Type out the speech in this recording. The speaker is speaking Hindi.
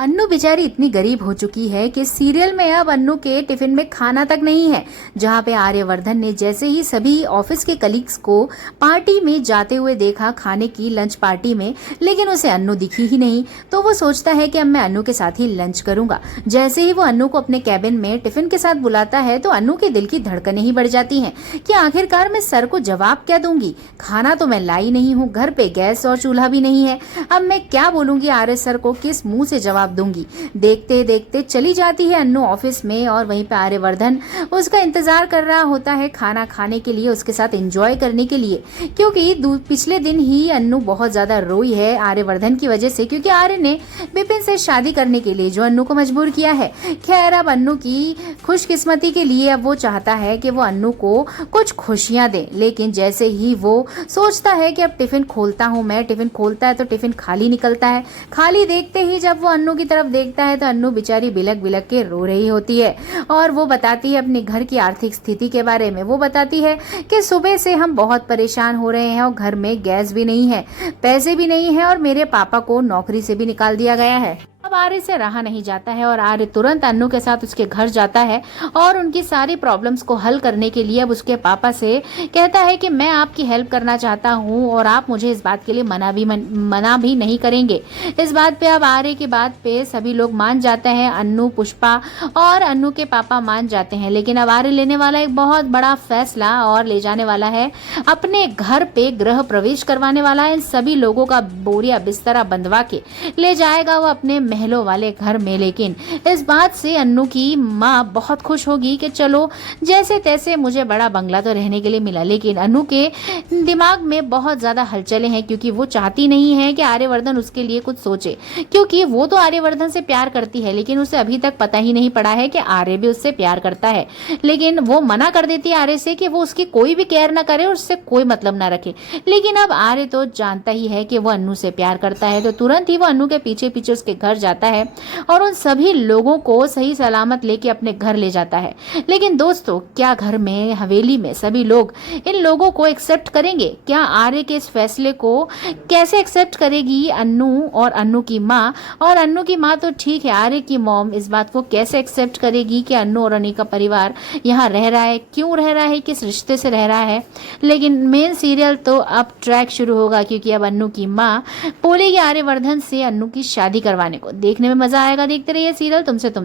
अन्नू बेचारी इतनी गरीब हो चुकी है कि सीरियल में अब अन्नू के टिफिन में खाना तक नहीं है। जहां पे आर्यवर्धन ने जैसे ही सभी ऑफिस के कलीग्स को पार्टी में जाते हुए देखा, खाने की लंच पार्टी में, लेकिन उसे अन्नू दिखी ही नहीं। तो वो सोचता है कि अब मैं अन्नू के साथ ही लंच करूंगा। जैसे ही वो अन्नू को अपने कैबिन में टिफिन के साथ बुलाता है तो अन्नू के दिल की धड़कनें ही बढ़ जाती हैं कि आखिरकार मैं सर को जवाब क्या दूंगी। खाना तो मैं लाई नहीं हूँ, घर पे गैस और चूल्हा भी नहीं है। अब मैं क्या बोलूंगी आर्य सर को, किस मुंह से जवाब दूंगी। देखते देखते चली जाती है अन्नू ऑफिस में और वहीं पे आर्यवर्धन उसका इंतजार कर रहा होता है खाना खाने के लिए, उसके साथ एंजॉय करने के लिए। क्योंकि पिछले दिन ही अन्नू बहुत ज्यादा रोई है आर्यवर्धन की वजह से, क्योंकि आर्य ने विपिन से शादी करने के लिए जो अन्नू को मजबूर किया है। खैर, अब अन्नू की खुशकिस्मती के लिए अब वो चाहता है कि वो अन्नू को कुछ खुशियां दे, लेकिन जैसे ही वो सोचता है कि अब टिफिन खोलता हूं मैं, टिफिन खोलता है तो टिफिन खाली निकलता है। खाली देखते ही जब वो अन्नू की तरफ देखता है तो अन्नू बेचारी बिलक बिलक के रो रही होती है और वो बताती है अपने घर की आर्थिक स्थिति के बारे में। वो बताती है कि सुबह से हम बहुत परेशान हो रहे हैं और घर में गैस भी नहीं है, पैसे भी नहीं है और मेरे पापा को नौकरी से भी निकाल दिया गया है। अब आर्य से रहा नहीं जाता है और आर्य तुरंत अन्नू के साथ उसके घर जाता है और उनकी सारी प्रॉब्लम्स को हल करने के लिए अब उसके पापा से कहता है कि मैं आपकी हेल्प करना चाहता हूं और आप मुझे इस बात के लिए मना भी नहीं करेंगे। इस बात पे अब आर्य की बात पे सभी लोग मान जाते हैं। अन्नू, पुष्पा और अन्नू के पापा मान जाते हैं। लेकिन अब आर्य लेने वाला एक बहुत बड़ा फैसला और ले जाने वाला है, अपने घर पे गृह प्रवेश करवाने वाला है। इन सभी लोगों का बोरिया बिस्तरा बंधवा के ले जाएगा वो अपने महलों वाले घर में। लेकिन इस बात से अन्नू की माँ बहुत खुश होगी कि चलो जैसे तैसे मुझे बड़ा बंगला तो रहने के लिए मिला। लेकिन अन्नू के दिमाग में बहुत ज्यादा हलचलें हैं, क्योंकि वो चाहती नहीं है कि आर्यवर्धन उसके लिए कुछ सोचे, क्योंकि वो तो आर्यवर्धन से प्यार करती है, लेकिन उसे अभी तक पता ही नहीं पड़ा है कि आर्य भी उससे प्यार करता है। लेकिन वो मना कर देती है आर्य से कि वो उसकी कोई भी केयर ना करे और उससे कोई मतलब ना रखे। लेकिन अब आर्य तो जानता ही है कि वो अन्नू से प्यार करता है, तो तुरंत ही वो अन्नू के पीछे पीछे उसके घर जाता है और उन सभी लोगों को सही सलामत लेके अपने घर ले जाता है। लेकिन दोस्तों, क्या घर में, हवेली में सभी लोग इन लोगों को एक्सेप्ट करेंगे? क्या आर्य के इस फैसले को कैसे एक्सेप्ट करेगी अन्नू और अन्नू की माँ? और अन्नू की माँ तो ठीक है, आर्य की मॉम इस बात को कैसे एक्सेप्ट करेगी कि अन्नू और अन्नी का परिवार यहाँ रह रहा है, क्यों रह रहा है, किस रिश्ते से रह रहा है? लेकिन मेन सीरियल तो अब ट्रैक शुरू होगा, क्योंकि अब अन्नू की माँ बोलेगी आर्यवर्धन से अन्नू की शादी करवाने को। देखने में मजा आएगा, देखते रहिए सीरियल तुमसे तुम।